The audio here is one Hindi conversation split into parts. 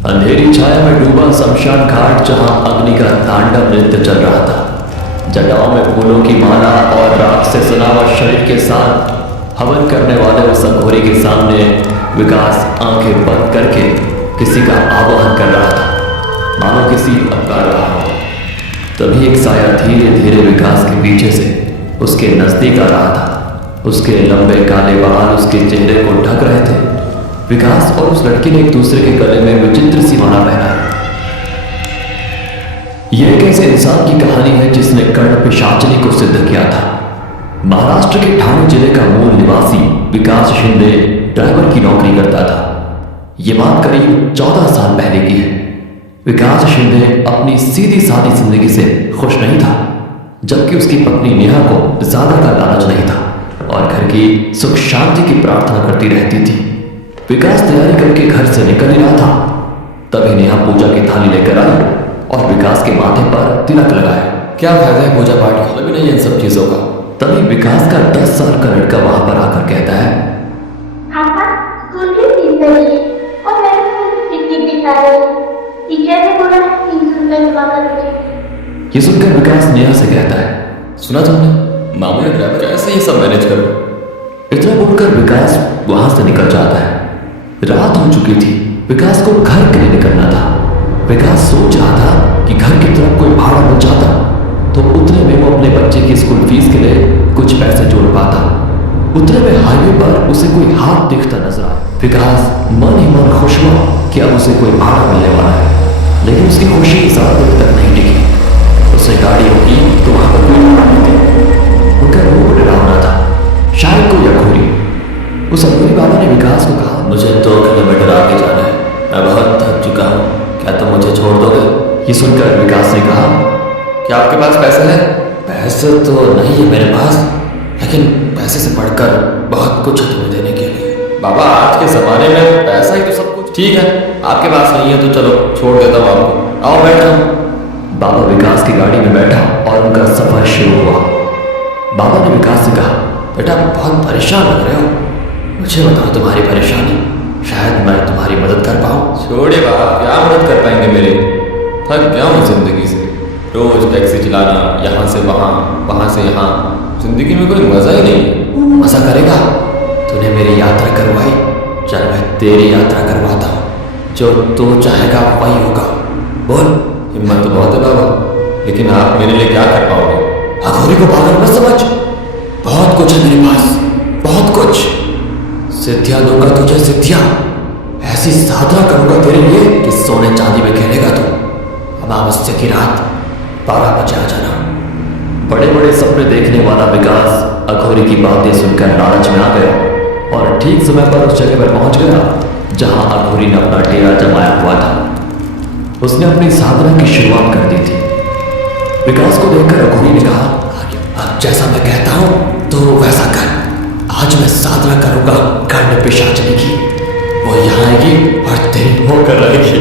अंधेरी छाया में डूबा शमशान घाट जहां अग्नि का तांडव नृत्य चल रहा था। जटाओं में फूलों की माला और राख से सना हुआ शरीर के साथ हवन करने वाले उस अघोरी के सामने विकास आंखें बंद करके किसी का आवाहन कर रहा था, मानो किसी पुकार रहा हो। तभी एक साया धीरे धीरे विकास के पीछे से उसके नजदीक आ रहा था। उसके लंबे काले बाल उसके चेहरे को ढक रहे थे। विकास और उस लड़की ने एक दूसरे के गले में विचित्र सी माला पहना है। यह एक ऐसे इंसान की कहानी है जिसने कर्ण पिशाचनी को सिद्ध किया था। महाराष्ट्र के ठाणे जिले का मूल निवासी विकास शिंदे ड्राइवर की नौकरी करता था। यह बात करीब 14 साल पहले की है। विकास शिंदे अपनी सीधी सादी जिंदगी से खुश नहीं था, जबकि उसकी पत्नी नेहा को ज्यादा का लालच नहीं था और घर की सुख शांति की प्रार्थना करती रहती थी। विकास तैयारी करके घर से निकल ही रहा था, तभी नेहा पूजा की थाली लेकर आई और विकास के माथे पर तिलक लगाया। क्या फायदा है पूजा पाठ का, भी नहीं इन सब चीजों का। तभी विकास का 10 साल का लड़का वहां पर आकर कहता है, पापा स्कूल की फीस भरी और मैंने टिकट दिखा रही, टीचर ने बोला 300 रुपये जमा कर दीजिए। ये सुनकर विकास नेहा से कहता है, सुना तुमने, मामू ने ड्राइवर कैसे ये सब मैनेज करो। इतना बोलकर विकास वहां से निकल जाता है। रात हो चुकी थी, विकास को घर के लिए निकलना था। विकास सोच रहा था कि घर की तरफ कोई भाड़ा मिल जाता तो उतने में वो अपने बच्चे की स्कूल फीस के लिए कुछ पैसे जोड़ पाता। उतने में हाईवे पर उसे कोई हाथ दिखता नजर आया। विकास मन ही मन खुश हुआ कि अब उसे कोई भाड़ा मिलने वाला है, लेकिन उसकी खुशी ज्यादा देर तक नहीं टिकी। उसने गाड़ी रोकी तो वहां पर कोई भाड़ा नहीं थे। उनका रूप डरावना था, शायद कोई अघोरी। उस अघोरी बाबा ने विकास को कहा, मुझे 2 किलोमीटर आगे जाना है, मैं बहुत थक चुका हूँ, क्या तुम मुझे छोड़ दोगे। ये सुनकर विकास ने कहा, क्या आपके पास पैसे हैं? पैसे तो नहीं है मेरे पास, लेकिन पैसे से बढ़कर बहुत कुछ है तुम्हें देने के लिए। बाबा आज के जमाने में पैसा ही तो सब कुछ। ठीक है, आपके पास नहीं है तो चलो छोड़ देता हूँ आपको, आओ बैठ जाओ। बाबा विकास की गाड़ी में बैठा और उनका सफर शुरू हुआ। बाबा ने विकास से कहा, बेटा बहुत परेशान लग रहे हो, मुझे बताओ तुम्हारी परेशानी, शायद मैं तुम्हारी मदद कर पाऊँ। छोड़िए बाबा, क्या मदद कर पाएंगे मेरे, थक गया हूँ जिंदगी से। रोज टैक्सी चलाना, यहाँ से वहाँ से यहाँ, जिंदगी में कोई मजा ही नहीं। मजा करेगा, तूने मेरी यात्रा करवाई, चल मैं तेरी यात्रा करवाता हूँ, जो तू चाहेगा वही होगा। बोल। हिम्मत तो बहुत है बाबा, लेकिन आप मेरे लिए क्या कर पाओगे। अघोरी को पागल मत समझ, बहुत कुछ है मेरे पास, बहुत कुछ। सिद्धियां दूंगा तुझे, सिद्धियां, ऐसी साधना करूंगा तेरे लिए कि सोने चांदी में खेलेगा तू। अमावस्या की रात 12 बजे आ जाना। बड़े बड़े सपने देखने वाला विकास अघोरी की बातें सुनकर लालच में आ गया और ठीक समय पर उस जगह पर पहुंच गया जहां अघोरी ने अपना डेरा जमाया हुआ था। उसने अपनी साधना की शुरुआत कर दी थी। विकास को देखकर अघोरी ने कहा, अब जैसा मैं कहता हूं तो वैसा कर। आज मैं साधना करूंगा कर्ण पिशाचनी की, वो यहाँ आएगी और तेरी होकर रहेगी।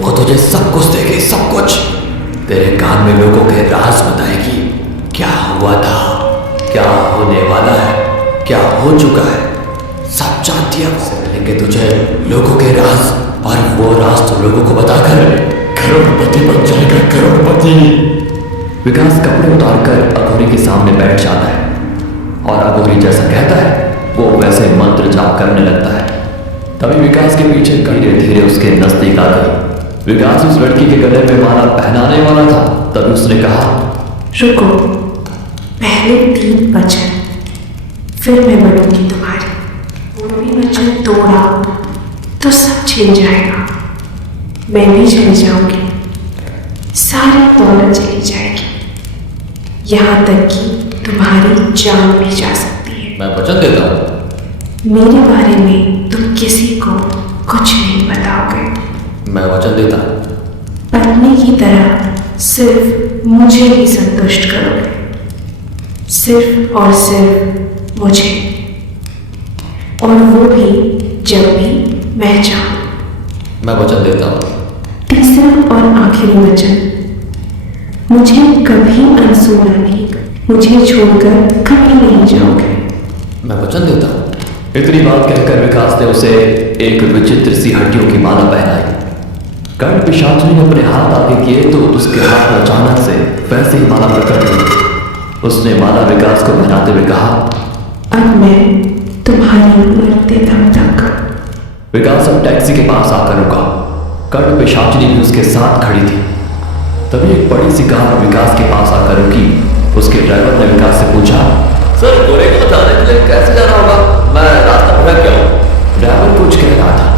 वो तुझे सब कुछ देगी, सब कुछ। तेरे कान में लोगों के राज बताएगी, क्या हुआ था, क्या होने वाला है, क्या हो चुका है, सब जानती है वो। मिलेंगे तुझे लोगों के राज और वो राज तो लोगों को बताकर करोड़पति बन जाएगा, करोड़पति। विकास कपड़े उतारकर अघोरी के सामने बैठ जाता है और अघोरी जैसा कहता है वो वैसे मंत्र जाप करने लगता है। तभी विकास के पीछे धीरे धीरे उसके नजदीक आ गई। विकास उस लड़की के गले में माला पहनाने वाला था, तभी उसने कहा, रुको, पहले 3 वचन, फिर मैं बनूंगी तुम्हारी। वो भी वचन तोड़ा तो सब छिन जाएगा, मैं भी चली जाऊंगी, सारी दौलत चली जाएगी, यहाँ तक कि तुम्हारी जान भी जा सकती है। मैं वचन देता हूँ, मेरे बारे में तुम किसी को कुछ नहीं बताओगे। मैं वचन देता हूँ, पत्नी की तरह सिर्फ मुझे ही संतुष्ट करोगे, सिर्फ और सिर्फ मुझे, और वो भी जब भी मैं चाहूं। मैं वचन देता हूँ। तीसरा और आखिरी वचन, मुझे कभी अनसुना नहीं, मुझे छोड़कर कभी नहीं जाओगे। मैं वचन देता हूँ। इतनी बात कहकर विकास ने उसे एक विचित्र सी हड्डियों की माला पहनाई। कर्ण पिशाचिनी ने अपने हाथ आगे किए तो उसके हाथ में अचानक से वैसे ही माला प्रकट हुई। उसने माला विकास को पहनाते हुए कहा, अब मैं तुम्हारी मरते दम तक। विकास अब टैक्सी के पास आकर रुका। कर्ण पिशाचिनी भी उसके साथ खड़ी थी। तभी एक बड़ी सी कार विकास के पास आकर रुकी। उसके ड्राइवर ने विकास से पूछा, सर गोरेगांव जाने के लिए कैसे जाना होगा? मैं रास्ता भटक गया हूँ। ड्राइवर कुछ कह रहा था।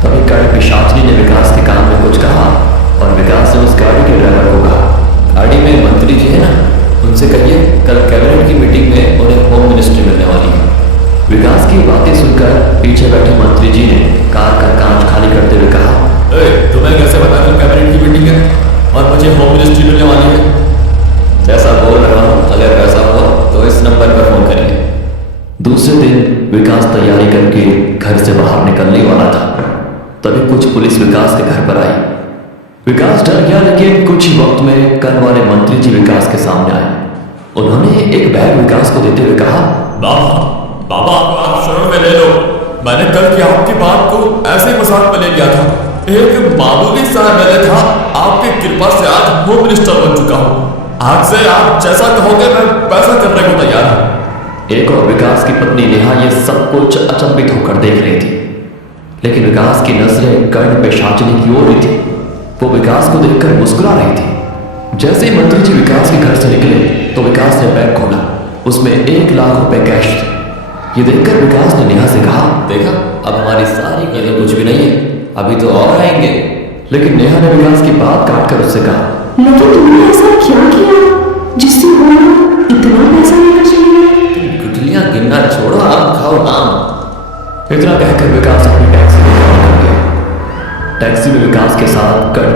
तभी कर्ण पिशाचिनी ने विकास के कान में कुछ कहा और विकास ने उस गाड़ी के ड्राइवर को कहा, गाड़ी में मंत्री जी है ना, उनसे कहिए कल कैबिनेट की मीटिंग में उन्हें होम मिनिस्ट्री मिलने वाली है। विकास की बातें सुनकर पीछे बैठे मंत्री जी ने कार का कांच खाली करते हुए कहा, तुम्हें कैसे पता कल कैबिनेट की मीटिंग है और मुझे होम मिनिस्ट्री मिलने वाली है? जैसा बोल रहा हूँ, अगर ऐसा हुआ तो इस नंबर पर फोन करिए। दूसरे दिन विकास तैयारी करके घर से बाहर निकलने वाला था। तभी कुछ पुलिस विकास के घर पर आई। विकास डर गया, लेकिन कुछ ही वक्त में कल वाले मंत्री जी विकास के सामने आए। उन्होंने एक बैग विकास को देते हुए कहा, बाबा आप शरण में ले लो। मैंने कल की आपकी बात को ऐसे ही मजाक में ले लिया था। एक मामूली सा एमएलए था, आपकी कृपा से आज होम मिनिस्टर बन चुका हूँ। आज से आप जैसा कहोगे मैं वैसा करने को तैयार हूँ। एक और विकास की पत्नी नेहा ये सब कुछ अचंभित होकर देख रही थी, लेकिन विकास की नजरें कर्ण पिशाचिनी की ओर ही थी। वो विकास को देखकर मुस्कुरा रही थी। जैसे ही मंत्री जी विकास के घर से निकले तो विकास ने बैग खोला। उसमें 1 लाख रुपए कैश थे। ये देखकर विकास ने नेहा से कहा, देखा अब हमारी सारी गले कुछ भी नहीं है, अभी तो और आएंगे। लेकिन नेहा ने विकास की बात काटकर उससे कहा, लेकिन तुमने ऐसा क्या किया जिससे वो इतना पैसा लेना चाहिए? गुठलियां गिनना छोड़ो, आप खाओ नाम। इतना कहकर विकास अपनी टैक्सी में निकल गया। टैक्सी में विकास के साथ कर्ण